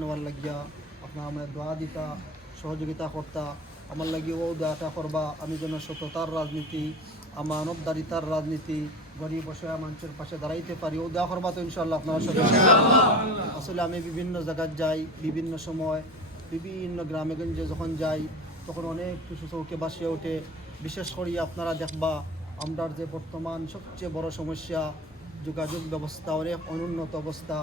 নেওয়ার লাগিয়া আপনার আমার দোয়া দিতা সহযোগিতা করতা আমার লাগি ও দোয়াটা করবা আমি যেন সততার রাজনীতি আমানতদারিতার রাজনীতি গরিব অসহায় মানুষের পাশে দাঁড়াইতে পারি ও দোয়া করবা তো ইনশাল্লাহ আপনারা সাথে। আসলে আমি বিভিন্ন জায়গায় যাই, বিভিন্ন সময় বিভিন্ন গ্রামেগঞ্জে যখন যাই তখন অনেক কিছু চৌকে বাসিয়ে ওঠে। বিশেষ করে আপনারা দেখবা আমরা যে বর্তমান সবচেয়ে বড় সমস্যা যোগাযোগ ব্যবস্থা অনেক অনুন্নত অবস্থা,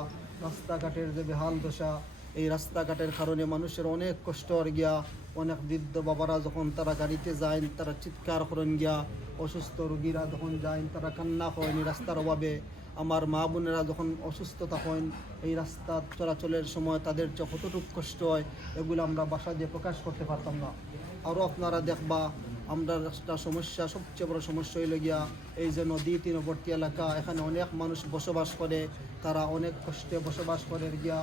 রাস্তাঘাটের যে বেহাল দশা, এই রাস্তাঘাটের কারণে মানুষের অনেক কষ্ট আর গিয়া অনেক বৃদ্ধ বাবারা যখন তারা গাড়িতে যায় তারা চিৎকার করেন গিয়া, অসুস্থ রোগীরা যখন যায় তারা কান্না করেন এই রাস্তার অভাবে, আমার মা বোনেরা যখন অসুস্থ থাকেন এই রাস্তা চলাচলের সময় তাদের যে কতটুকু কষ্ট হয় এগুলো আমরা বাসা দিয়ে প্রকাশ করতে পারতাম না। আরও আপনারা দেখবা আমরা একটা সমস্যা সবচেয়ে বড় সমস্যা হইল গিয়া এই যে নদী তীরবর্তী এলাকা, এখানে অনেক মানুষ বসবাস করে, তারা অনেক কষ্টে বসবাস করে গিয়া,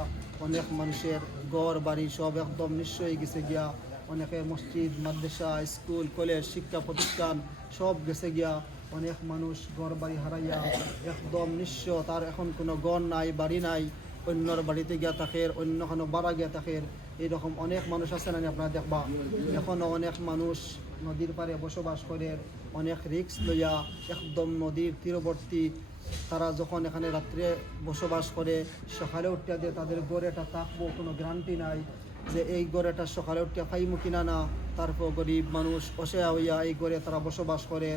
অনেক মানুষের ঘর বাড়ি সব একদম নিঃস্ব হয়ে গেছে গিয়া, অনেকে মসজিদ মাদ্রাসা স্কুল কলেজ শিক্ষা প্রতিষ্ঠান সব গেছে গিয়া, অনেক মানুষ ঘর বাড়ি হারাইয়া একদম নিঃস্ব, তার এখন কোনো ঘর নাই বাড়ি নাই, অন্যর বাড়িতে গিয়া থাকের, অন্য কোনো বাড়া গিয়া থাকের, এইরকম অনেক মানুষ আছে না আপনারা দেখবা। এখনও অনেক মানুষ নদীর পাড়ে বসবাস করে অনেক রিস্ক লইয়া একদম নদীর তীরবর্তী, তারা যখন এখানে রাত্রে বসবাস করে সকালে উঠিয়া দিয়ে তাদের গড়েটা থাকবো কোনো গ্যারান্টি নাই যে এই গড়েটা সকালে উঠিয়া খাইমু কিনা না। তারপর গরিব মানুষ অসহায় হইয়া এই গড়ে তারা বসবাস করে।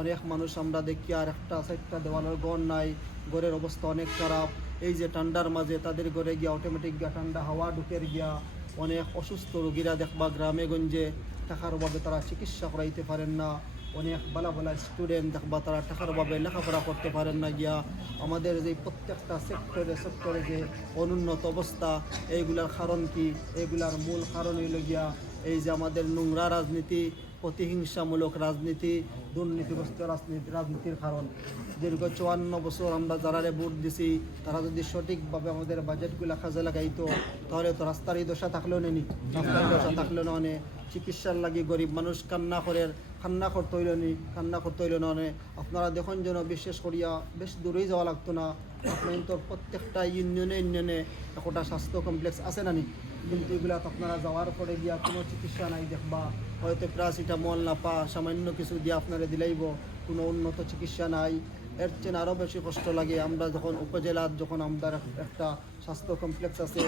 অনেক মানুষ আমরা দেখি আর একটা সাইডটা দেওয়ালের ঘর নাই, ঘরের অবস্থা অনেক খারাপ। এই যে ঠান্ডার মাঝে তাদের ঘরে গিয়া অটোমেটিক গিয়া ঠান্ডা হাওয়া ঢুকের গিয়া অনেক অসুস্থ রোগীরা দেখবা গ্রামে গঞ্জে টাকার অভাবে তারা চিকিৎসা করাইতে পারেন না। অনেক ভালো ভালো স্টুডেন্ট দেখবা তারা টাকার অভাবে লেখাপড়া করতে পারেন না গিয়া। আমাদের যে প্রত্যেকটা সেক্টরে যে অনুন্নত অবস্থা এইগুলার কারণ কি? এইগুলার মূল কারণ হইল গিয়া এই যে আমাদের নোংরা রাজনীতি, প্রতিহিংসামূলক রাজনীতি, দুর্নীতিগ্রস্ত রাজনীতির কারণ। দীর্ঘ 54 বছর আমরা যারা ভোট দিছি তারা যদি সঠিকভাবে আমাদের বাজেটগুলো কাজে লাগাইতো তাহলে তো রাস্তার এই দশা থাকলেও নেই, রাস্তার দশা থাকলেও না, চিকিৎসার লাগি গরিব মানুষ কান্না করতে হইল না। আপনারা দেখুন যেন বিশেষ করিয়া বেশ দূরেই যাওয়া লাগতো না, আপনার তো প্রত্যেকটা ইউনিয়নে একটা স্বাস্থ্য কমপ্লেক্স আছে না নি, কিন্তু এগুলা আপনারা যাওয়ার পরে গিয়া কোনো চিকিৎসা নাই দেখবা, হয়তো প্যারাসিটামল না পা সামান্য কিছু দিয়ে আপনারা দিলাইব, কোনো উন্নত চিকিৎসা নাই। এর চেয়ে আরও বেশি কষ্ট লাগে আমরা যখন উপজেলার যখন আমাদের একটা স্বাস্থ্য কমপ্লেক্স আছে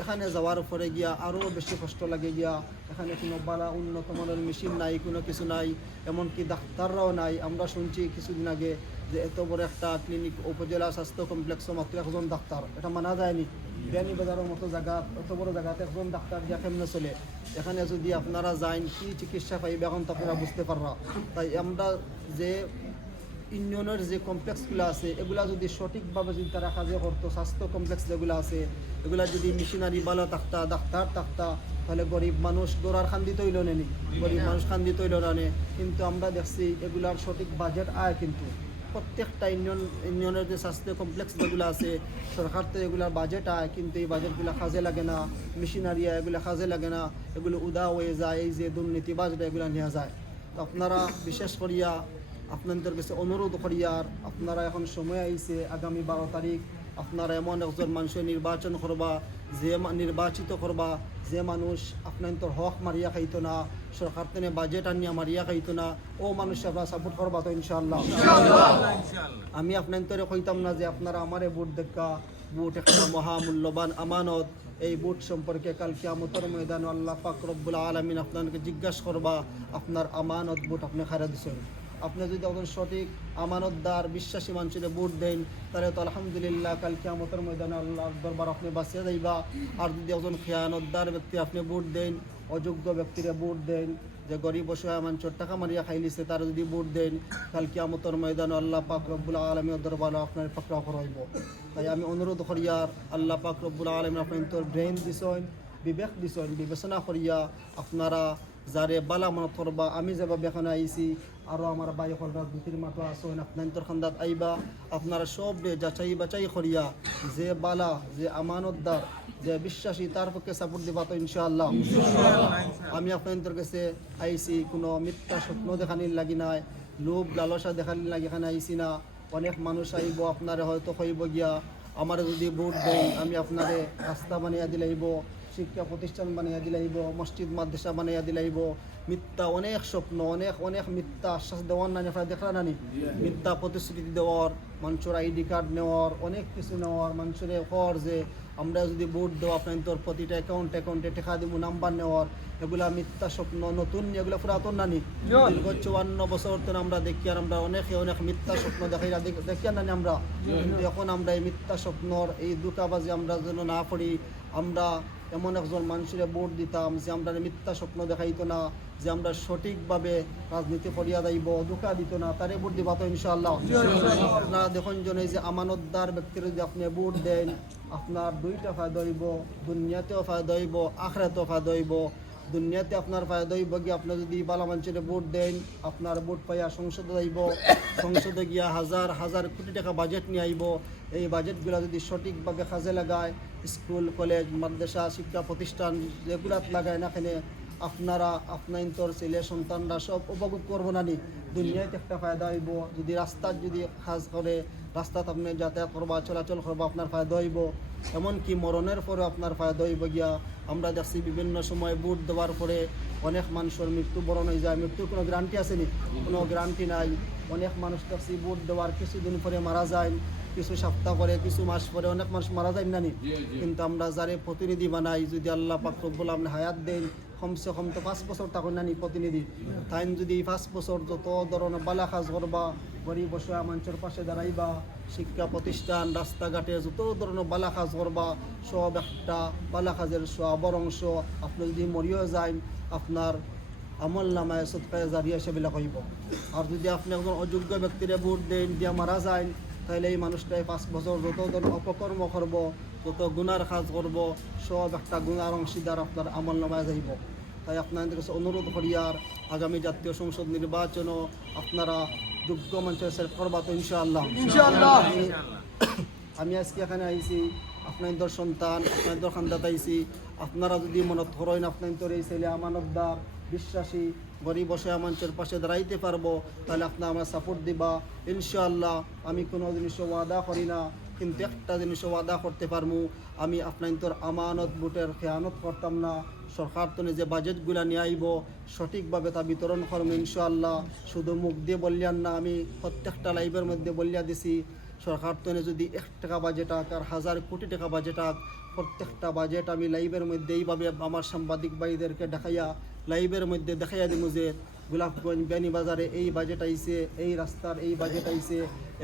এখানে যাওয়ার পরে গিয়া আরও বেশি কষ্ট লাগে গিয়া, এখানে কোনো বালা উন্নত মানের মেশিন নাই, কোনো কিছু নাই, এমনকি ডাক্তাররাও নাই। আমরা শুনছি কিছুদিন আগে যে এত বড় একটা ক্লিনিক উপজেলা স্বাস্থ্য কমপ্লেক্সও মাত্র একজন ডাক্তার, এটা মানা যায়নি। বিয়ানি বাজারের মতো জায়গা, এত বড় জায়গাতে একজন ডাক্তার দিয়া কেমনে চলে? এখানে যদি আপনারা যাইন কি চিকিৎসা পাইবে এখন তো আপনারা বুঝতে পাররা। তাই আমরা যে ইউনিয়নের যে কমপ্লেক্সগুলো আছে এগুলা যদি সঠিকভাবে যদি তারা কাজে করতো, স্বাস্থ্য কমপ্লেক্স যেগুলো আছে এগুলা যদি মেশিনারি ভালো থাকতা, ডাক্তার থাকতা, তাহলে গরিব মানুষ দৌড়ার খান্দিত হইল নেনি, গরিব মানুষ খান্দিত হইল না। কিন্তু আমরা দেখছি এগুলার সঠিক বাজেট আয়, কিন্তু প্রত্যেকটা ইউনিয়নের যে স্বাস্থ্য কমপ্লেক্স যেগুলো আছে সরকার তো এগুলার বাজেট আয়, কিন্তু এই বাজেটগুলো কাজে লাগে না, মেশিনারি এগুলো কাজে লাগে না, এগুলো উদা হয়ে যায়, এই যে দুর্নীতিবাজরা এগুলো নেওয়া যায়। তো আপনারা বিশেষ করিয়া আপনাদের কাছে অনুরোধ করিয়ার, আপনারা এখন সময় আইছে আগামী 12 তারিখ আপনারা এমন একজন মানুষের নির্বাচন করবা যে নির্বাচিত করবা যে মানুষ আপনার হক মারিয়া খাইতো না, সরকার থেকে বাজেট আনিয়া মারিয়া খাইতো না, ও মানুষ আপনারা সাপোর্ট করবা তো ইনশাআল্লাহ। আমি আপনার কইতাম না যে আপনারা আমারে ভোট দেখা, ভোট একটা মহামূল্যবান আমানত, এই ভোট সম্পর্কে কাল কিয়ামতের ময়দানে আল্লাহ পাক রব্বুল আলামিন আপনাকে জিজ্ঞাসা করবা আপনার আমানত ভোট আপনি খারা দিচ্ছেন। আপনি যদি একজন সঠিক আমানতদার বিশ্বাসী মানুষের ভোট দেন তাহলে তো আলহামদুলিল্লাহ কাল কিয়ামতের ময়দানে আল্লাহর দরবার আপনি বাঁচিয়ে যাইবা। আর যদি একজন খেয়ানতদার ব্যক্তি আপনি ভোট দেন, অযোগ্য ব্যক্তিরে ভোট দেন, যে গরিব অসহায় মানুষের টাকা মারিয়া খাইলিছে তারা যদি ভোট দেন কাল কিয়ামতের ময়দানে আল্লাহ পাক রব্বুল আলামিনের দরবারে আপনার পাকড়াও করাইব। তাই আমি অনুরোধ করিয়ার আল্লাহ পাক রব্বুল আলামিন আপনার তোর ব্রেন দিছেন, বিবেক দিছেন, বিবেচনা করিয়া আপনারা যারে বালা মনত করবা। আমি যেভাবে এখানে আইছি আরও আমার ভাই হল রাজনীতির মাতো আসেন আপনার খান্দাত আইবা, আপনারা সব যাচাই বাছাই করিয়া যে বালা যে আমানতদার যে বিশ্বাসী তার পক্ষে সাপোর্ট দিবা তো ইনশাআল্লাহ। আমি আপনাদের কাছে আইছি কোনো মিথ্যা স্বপ্ন দেখানির লাগি নাই, লোভ লালসা দেখানির লাগি এখানে আইছি না। অনেক মানুষ আইব আপনারা হয়তো কইব গিয়া আমার যদি ভোট দেন আমি আপনারে রাস্তা বানিয়ে দিলাইব, শিক্ষা প্রতিষ্ঠান বানিয়ে দিলাইব, মসজিদ মাদ্রাসা বানিয়ে দিলাইব। মিথ্যা অনেক স্বপ্ন, অনেক অনেক মিথ্যা আশ্বাস দেওয়ার নানি আপনারা দেখলেন নানি, মিথ্যা প্রতিশ্রুতি দেওয়ার, মানুষের আইডি কার্ড নেওয়ার, অনেক কিছু নেওয়ার, মানুষের কর যে আমরা যদি ভোট দেওয়া আপনার তোর প্রতিটা অ্যাকাউন্টে টাকা দিব, নাম্বার নেওয়ার, এগুলা মিথ্যা স্বপ্ন, নতুন এগুলো পুরাতন নানি। দীর্ঘ 54 বছর তো আমরা দেখি, আর আমরা অনেক মিথ্যা স্বপ্ন দেখি নানি আমরা। কিন্তু এখন আমরা এই মিথ্যা স্বপ্নর এই দুঃখাবাজি আমরা যেন না পড়ি, আমরা এমন একজন মানুষের ভোট দিতাম যে আমরা মিথ্যা স্বপ্ন দেখাইতো না, যে আমরা সঠিকভাবে রাজনীতি করিয়া যাইব, ধোঁকা দিত না, তারে ভোট দিবা তো ইনশাআল্লাহ। আপনারা দেখুন জনে যে আমানতদার ব্যক্তির যদি আপনি ভোট দেন, আপনার দুইটা ফায়দা হইব, দুনিয়াতেও ফায়দা হইব, আখিরাতেও ফায়দা হইব। দুনিয়াতে আপনার ফায়দা হইব গিয়ে আপনি যদি বালা মানুষের ভোট দেন, আপনার ভোট পাইয়া সংসদে যাইব, সংসদে গিয়া হাজার হাজার কোটি টাকা বাজেট নিয়ে আইব। এই বাজেটগুলো যদি সঠিকভাবে কাজে লাগায়, স্কুল কলেজ মাদ্রাসা শিক্ষা প্রতিষ্ঠান যেগুলাত লাগায় না, এখানে আপনারা আপনার ছেলে সন্তানরা সব উপভোগ করবো না নি। দুনিয়াতে একটা ফায়দা হইব, যদি রাস্তার যদি কাজ করে, রাস্তাত আপনি যাতায়াত করবা, চলাচল করবা, আপনার ফায়দা হইব। এমনকি মরণের পরে আপনার ফায়দা হইব গিয়া। আমরা দেখছি বিভিন্ন সময় ভোট দেওয়ার পরে অনেক মানুষের মৃত্যুবরণ হয়ে যায়, মৃত্যুর কোনো গ্যারান্টি আসেনি, কোনো গ্যারান্টি নাই। অনেক মানুষ দেখছি ভোট দেওয়ার কিছুদিন পরে মারা যায়, কিছু সপ্তাহ পরে, কিছু মাস পরে অনেক মানুষ মারা যায় নানি। কিন্তু আমরা যারে প্রতিনিধি বানাই, যদি আল্লাহ পাক রব্বুল আলামিন হায়াত দেন, কমসে কম তো 5 বছর তখন নানি প্রতিনিধি। তাই যদি 5 বছর যত ধরনের বালা কাজ করবা, গরিব অসহায় মানুষের পাশে দাঁড়াইবা, শিক্ষা প্রতিষ্ঠান রাস্তাঘাটে যত ধরনের বালা কাজ করবা, সব একটা বালা কাজের বড় অংশ আপনি যদি মরিও যায়, আপনার আমল নামায় সদকায়ে জারিয়া সেবিলাক হইব। আর যদি আপনি একজন অযোগ্য ব্যক্তিরে ভোট দেন, দিয়া মারা যায়, তাহলে এই মানুষটাই 5 বছর যত ধরনের অপকর্ম করব, যত গুনার কাজ করব, সব একটা গুনার অংশীদার আপনার আমল নামায় যাইব। তাই আপনাদের কাছে অনুরোধ করি, আর আগামী জাতীয় সংসদ নির্বাচনও আপনারা যোগ্য মানুষের সেলফ করবা তো ইনশাআল্লাহ। আমি আজকে এখানে আইছি আপনাদের সন্তান, আপনাদের খান্দাত আইছি। আপনারা যদি মনত করেন আপনাদের এই ছেলে আমানতদার, বিশ্বাসী, গরিব অসহায় মানুষের পাশে দাঁড়াইতে পারবো, তাহলে আপনারা আমার সাপোর্ট দিবা ইনশাআল্লাহ। আমি কোনো জিনিস ওয়াদা করি না, কিন্তু একটা জিনিস ওয়াদা করতে পারবো, আমি আপনাদের আমানত ভোটের খেয়ানত করতাম না। সরকার তো যে বাজেটগুলো নিয়ে আইব সঠিকভাবে তা বিতরণ করবো ইনশাআল্লাহ। শুধু মুখ দিয়ে বললেন না, আমি প্রত্যেকটা লাইভের মধ্যে বলিয়া দিছি, সরকার তো যদি 1 টাকা বাজেট আক আর 1000 কোটি টাকা বাজেট আক, প্রত্যেকটা বাজেট আমি লাইভের মধ্যে এইভাবে আমার সাংবাদিক ভাইদেরকে দেখাইয়া লাইভের মধ্যে দেখাইয়া দিব যে গোলাপগঞ্জ বিয়ানীবাজারে এই বাজেট আইছে, এই রাস্তার এই বাজেট আইছে,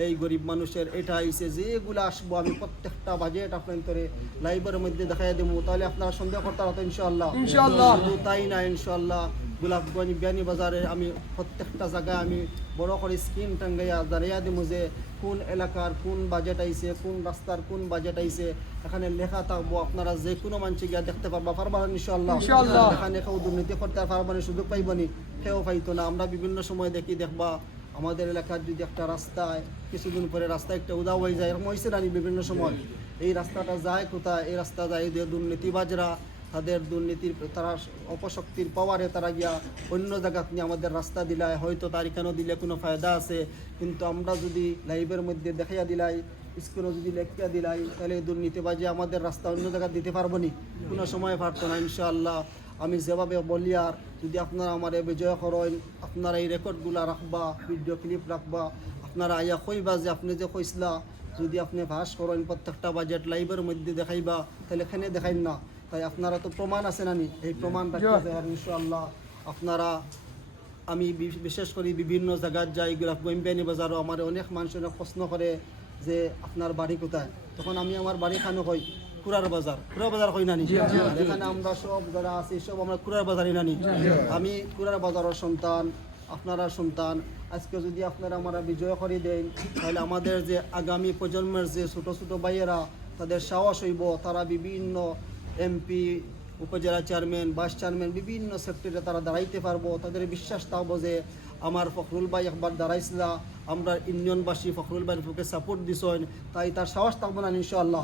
এই গরিব মানুষের এটা আইছে, যেগুলো আসবো আমি প্রত্যেকটা বাজেট আপনার লাইভের মধ্যে দেখাইয়া দেবো। তাহলে আপনারা সন্দেহ করতে পারতো ইনশাআল্লাহ। শুধু তাই না, ইনশাআল্লাহ গোলাপগঞ্জ বিয়ানীবাজারে আমি প্রত্যেকটা জায়গায় আমি বড় করে স্ক্রিন টাঙ্গাইয়া দাঁড়িয়ে দিব যে কোন এলাকার কোন বাজেট আইছে, কোন রাস্তার কোন বাজেট আইছে, এখানে লেখা থাকবো। আপনারা যে কোনো মানুষ গিয়া দেখতে পারবেন ইনশাআল্লাহ। এখানে কেউ দুর্নীতি করতে পারবেন, সুযোগ পাইবনি, কেউ পাইতো না। আমরা বিভিন্ন সময় দেখবা আমাদের এলাকার যদি একটা রাস্তায় কিছুদিন পরে রাস্তায় একটা উদাও হয়ে যায়, এরকম হয়েছে না বিভিন্ন সময়। এই রাস্তাটা যায় কোথায়? এই রাস্তা যায় যে দুর্নীতিবাজরা, তাদের দুর্নীতির তারা অপশক্তির পাওয়ারে তারা গিয়া অন্য জায়গাত নিয়ে আমাদের রাস্তা দিলায়, হয়তো তার এখানেও দিলে কোনো ফায়দা আছে, কিন্তু আমরা যদি লাইভের মধ্যে দেখাইয়া দিলাই, স্ক্রিনে যদি লেখিয়া দিলাই, তাহলে দুর্নীতিবাজি আমাদের রাস্তা অন্য জায়গায় দিতে পারবো নি, কোনো সময় পারতো না ইনশাআল্লাহ। আমি যেভাবে বলি, আর যদি আপনারা আমার বিজয় করেন, আপনারা এই রেকর্ডগুলো রাখবা, ভিডিও ক্লিপ রাখবা, আপনারা আইয়া কইবা যে আপনি যে কইসলা, যদি আপনি ভাস করেন প্রত্যেকটা বাজেট লাইভের মধ্যে দেখাইবা, তাহলে এখানে দেখাইন না। তাই আপনারা তো প্রমাণ আছে নানি, এই প্রমাণ রাখতে হবে ইনশাআল্লাহ। আপনারা আমি বিশেষ করে বিভিন্ন জায়গায় যাই, গোলাপগঞ্জ বিয়ানীবাজারও আমার অনেক মানুষ অনেক প্রশ্ন করে যে আপনার বাড়ি কোথায়, তখন আমি আমার বাড়ি খানো কই কুরার বাজার কই নানি। আর এখানে আমরা সব যারা আছি সব আমরা কুরার বাজারই নানি। আমি কুরার বাজারের সন্তান, আপনারা সন্তান। আজকে যদি আপনারা আমরা বিজয় করে দেন, তাহলে আমাদের যে আগামী প্রজন্মের যে ছোটো ছোটো ভাইয়েরা, তাদের সাহস হইব, তারা বিভিন্ন এমপি, উপজেলা চেয়ারম্যান, ভাইস চেয়ারম্যান বিভিন্ন সেক্টরে তারা দাঁড়াইতে পারবো। তাদের বিশ্বাস থাকবো যে আমার ফখরুল ভাই একবার দাঁড়াইছিলা, আমরা ইউনিয়নবাসী ফখরুল ভাইয়ের পক্ষে সাপোর্ট দিছেন, তাই তার সাহস থাকবো না ইনশাআল্লাহ।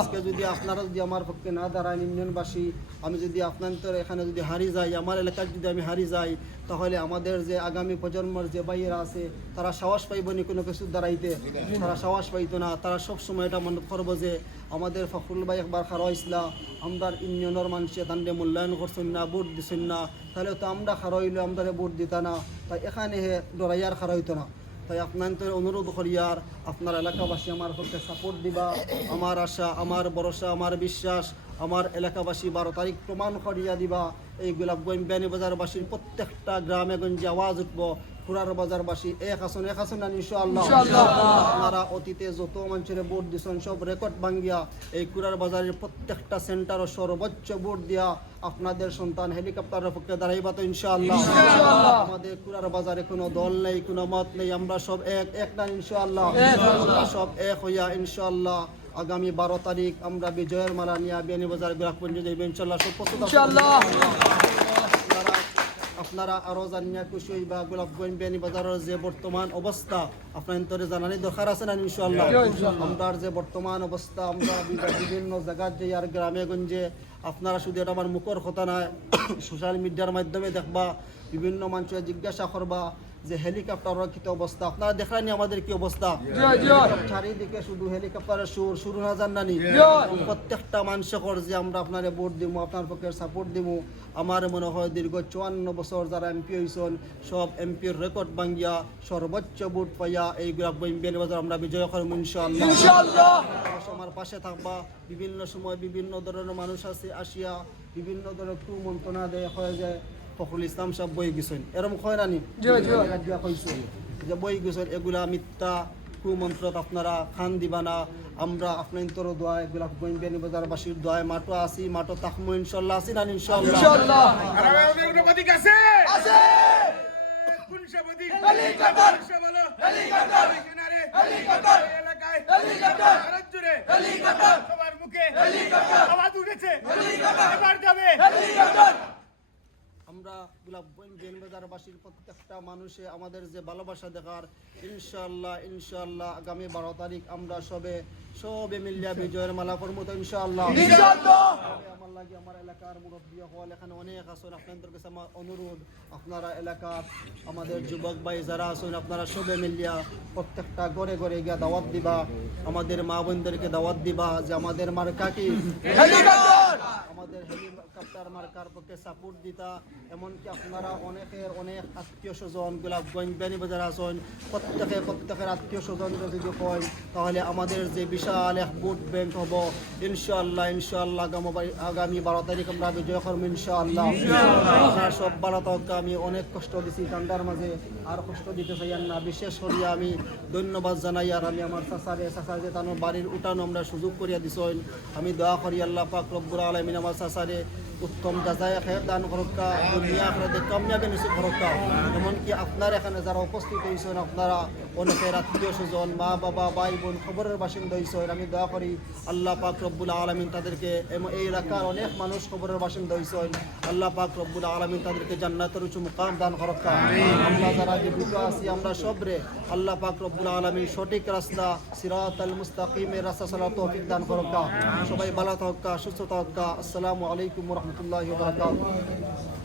আজকে যদি আপনারা যদি আমার পক্ষে না দাঁড়ান ইউনিয়নবাসী, আমি যদি আপনাদের এখানে যদি হারিয়ে যাই, আমার এলাকায় যদি আমি হারিয়ে যাই, তাহলে আমাদের যে আগামী প্রজন্মের যে ভাইয়েরা আছে তারা সাহস পাইব নি কোনো কিছু দাঁড়াইতে, তারা সাহস পাইতো না। তারা সবসময় এটা মনে করবো যে আমাদের ফখরুল ভাই একবার খারা ইসলা, আমরা ইউনিয়নের মানুষে তান্ডে মূল্যায়ন করছেন না, ভোট দিচ্ছেন না, তাহলে তো আমরা খারা হইলে আমাদের ভোট দিতা না, তাই এখানে হে ডরাইয়ার খারা হইতো না। তাই আপনাদের অনুরোধ করিয়ার আপনার এলাকাবাসী আমার পক্ষে সাপোর্ট দিবা। আমার আশা, আমার ভরসা, আমার বিশ্বাস, আমার এলাকাবাসী 12 তারিখ প্রমাণ করিয়া দিবা। এই গোলাপগঞ্জ বিয়ানীবাজারবাসীর প্রত্যেকটা গ্রামে গঞ্জে আওয়াজ উঠব, খুরার বাজারবাসী এক আসন না ইনশাআল্লাহ। আপনারা অতীতে যত মানুষের ভোট দিচ্ছেন সব রেকর্ড ভাঙ্গিয়া এই খুরার বাজারের প্রত্যেকটা সেন্টারও সর্বোচ্চ ভোট দিয়া আপনাদের সন্তান হেলিকপ্টারের পক্ষে দাঁড়াইবা তো ইনশাআল্লাহ। আমাদের খুরার বাজারে কোনো দল নেই, কোনো মত নেই, আমরা সব এক না ইনশাআল্লাহ। আমরা সব এক হইয়া ইনশাআল্লাহ আগামী 12 তারিখ আমরা বিজয়ের মালা নিয়ে বিয়ানীবাজার গোলাপগঞ্জে যাইব ইনশাআল্লাহ। সব আপনারা আরও জানিয়া খুশি হইবা গোলাপগঞ্জ বিয়ানীবাজারের যে বর্তমান অবস্থা আপনাদের জানানি দরকার আছে না ইনশাআল্লাহ। আমরা যে বর্তমান অবস্থা, আমরা বিভিন্ন জায়গার যে আর গ্রামে গঞ্জে আপনারা শুধু এটা আমার মুখর কথা নয়, সোশ্যাল মিডিয়ার মাধ্যমে দেখবা, বিভিন্ন মানুষের জিজ্ঞাসা করবা যে হেলিকপ্টারের কি অবস্থা। আপনারা দেখলেন আমাদের কি অবস্থা, চারিদিকে শুধু হেলিকপ্টারের শুরু না জানানি। প্রত্যেকটা মানুষের যে আমরা আপনার ভোট দিব, আপনার পক্ষে সাপোর্ট দিব। আমার মনে হয় দীর্ঘ 54 বছর যারা এমপি হয়েছেন সব এমপির রেকর্ড ভাঙ্গিয়া সর্বোচ্চ ভোট পাইয়া এই গোলাপগঞ্জ বিয়ানীবাজার আমরা বিজয় করব ইনশাআল্লাহ। আমার পাশে থাকবা। বিভিন্ন সময় বিভিন্ন ধরনের মানুষ আছে আসিয়া বিভিন্ন ধরনের কুমন্ত্রণা দেয়, হয় যে ফখরুল ইসলাম সাহেব বই গেছেন, এরকম হয় না নি যে বই গেছেন, এগুলা মিথ্যা কুমন্ত্র, আপনারা খান দিবা না। আমরা আপনার দোয়ায় গোলাপগঞ্জ বিয়ানীবাজারবাসীর দোয়ায় মাঠো আসি, মাঠো তাকমো ইনশাআল্লাহ, আসি না ইনশাআল্লাহ। আমরা গোলাপগঞ্জ বিয়ানীবাজারবাসীর প্রত্যেকটা মানুষে আমাদের যে ভালোবাসা দেখার ইনশাআল্লাহ আগামী 12 তারিখ আমরা সবে মিলিয়া বিজয়ের মালা করবো তো ইনশাআল্লাহ। আমার লাগে আমার এলাকার মুরব্বী হল এখানে অনেক আছেন, আপনাদের কাছে আমার অনুরোধ, আপনারা এলাকার আমাদের যুবক ভাই যারা আছেন আপনারা সবে মিলিয়া প্রত্যেকটা ঘরে ঘরে গিয়া দাওয়াত দিবা, আমাদের মা বোনদেরকে দাওয়াত দিবা যে আমাদের মার্কা কি আমাদের হেলিকপ্টার মার্কার পক্ষে সাপোর্ট দিতা। এমনকি আপনারা অনেক আত্মীয় স্বজন গোলাপগঞ্জ বিয়ানীবাজার আছেন, প্রত্যেকের আত্মীয় স্বজন যদি কয় তাহলে আমাদের যে বিশাল এক ভোট ব্যাংক হব ইনশাআল্লাহ। আগামী 12 তারিখ আমরা বিজয় করব ইনশাআল্লাহ। আপনারা সব ভালো থাকুক। আমি অনেক কষ্ট দিছি ঠান্ডার মাঝে, আর কষ্ট দিতে চাই না। বিশেষ করিয়া আমি ধন্যবাদ জানাই আর আমি আমার চাচারে তানো বাড়ির উঠানো আমরা সুযোগ করিয়া দিছেন। আমি দোয়া করি আল্লাহ পাক রব্বুল আলামিন আমার চাচারে উত্তম যাচাই খেয়ে দান করক্কা, দুনিয়া আখিরাতে কামিয়াবি নসিব করক্কা। এমনকি আপনার এখানে যারা উপস্থিত হয়েছেন আপনারা অনেকের আত্মীয় স্বজন, মা বাবা, ভাই বোন খবরের বাসিন্দা হয়েছেন। আমি দোয়া করি আল্লাহ পাক রব্বুল আলামিন তাদেরকে, এই এলাকার অনেক মানুষ খবরের বাসিন্দা হয়েছেন, আল্লাহ পাক রব্বুল আলামিন তাদেরকে জান্নাতের উঁচু মুকাম দান করক্কা। আমরা যারা জীবিত আছি আমরা সবরে আল্লাহ পাক রব্বুল আলামিন সঠিক রাস্তা সিরাতাল মুস্তাকিমের রাস্তা চলার তৌফিক দান করক্কা। সবাই ভালো থাকুক, সুস্থ থাকুক। আসসালামু আলাইকুম ওয়া রাহমাতুল্লাহি ওয়া বারাকাতুহু।